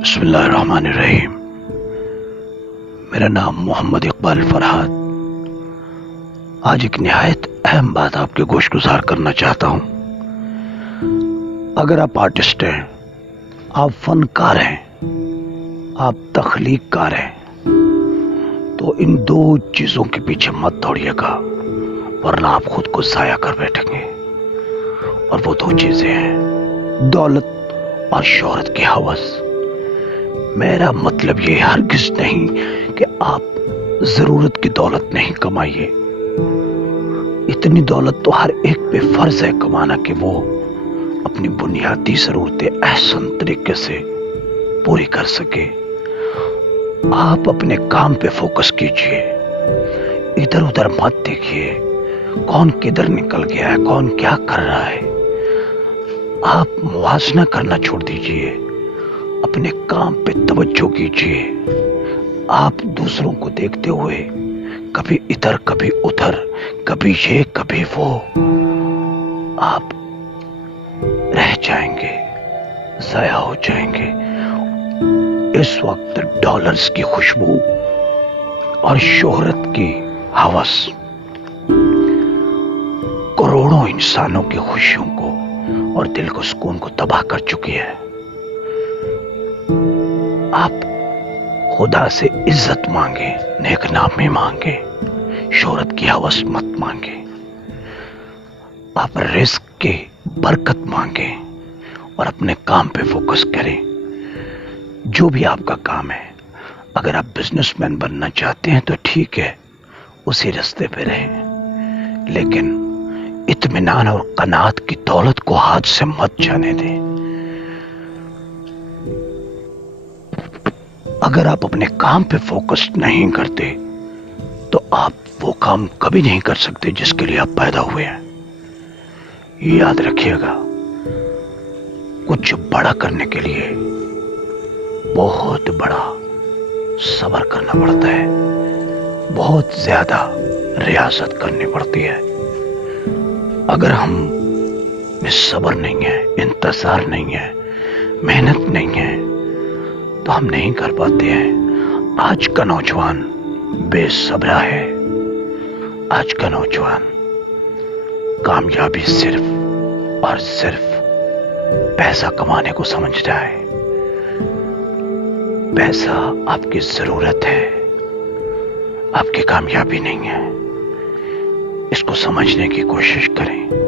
बिस्मिल्लाहिर्रहमानिर्रहीम। मेरा नाम मोहम्मद इकबाल फरहाद। आज एक निहायत अहम बात आपके गोशगुजार करना चाहता हूं। अगर आप आर्टिस्ट हैं, आप फनकार हैं, आप तख्लीककार हैं, तो इन दो चीजों के पीछे मत दौड़िएगा, वरना आप खुद को जाया कर बैठेंगे। और वो दो चीजें हैं, दौलत और शोहरत की हवस। मेरा मतलब ये हरगिज नहीं कि आप जरूरत की दौलत नहीं कमाइए। इतनी दौलत तो हर एक पे फर्ज है कमाना कि वो अपनी बुनियादी जरूरतें एहसन तरीके से पूरी कर सके। आप अपने काम पे फोकस कीजिए, इधर उधर मत देखिए कौन किधर निकल गया है, कौन क्या कर रहा है। आप मुवाजना करना छोड़ दीजिए, अपने काम पे तवज्जो कीजिए। आप दूसरों को देखते हुए कभी इधर कभी उधर, कभी ये कभी वो, आप रह जाएंगे, जाया हो जाएंगे। इस वक्त डॉलर्स की खुशबू और शोहरत की हवस करोड़ों इंसानों की खुशियों को और दिल को सुकून को तबाह कर चुकी है। आप खुदा से इज्जत मांगे, नेकनामी मांगे, शोहरत की हवस मत मांगे। आप रिस्क की बरकत मांगे और अपने काम पे फोकस करें। जो भी आपका काम है, अगर आप बिजनेसमैन बनना चाहते हैं तो ठीक है, उसी रास्ते पे रहें, लेकिन इत्मीनान और कनात की दौलत को हाथ से मत जाने दें। अगर आप अपने काम पे फोकस नहीं करते तो आप वो काम कभी नहीं कर सकते जिसके लिए आप पैदा हुए हैं। ये याद रखिएगा, कुछ बड़ा करने के लिए बहुत बड़ा सब्र करना पड़ता है, बहुत ज्यादा रियाजत करनी पड़ती है। अगर हम में सब्र नहीं है, इंतजार नहीं है, मेहनत नहीं है, तो हम नहीं कर पाते हैं। आज का नौजवान बेसब्रा है। आज का नौजवान कामयाबी सिर्फ और सिर्फ पैसा कमाने को समझ रहा है। पैसा आपकी जरूरत है, आपकी कामयाबी नहीं है। इसको समझने की कोशिश करें।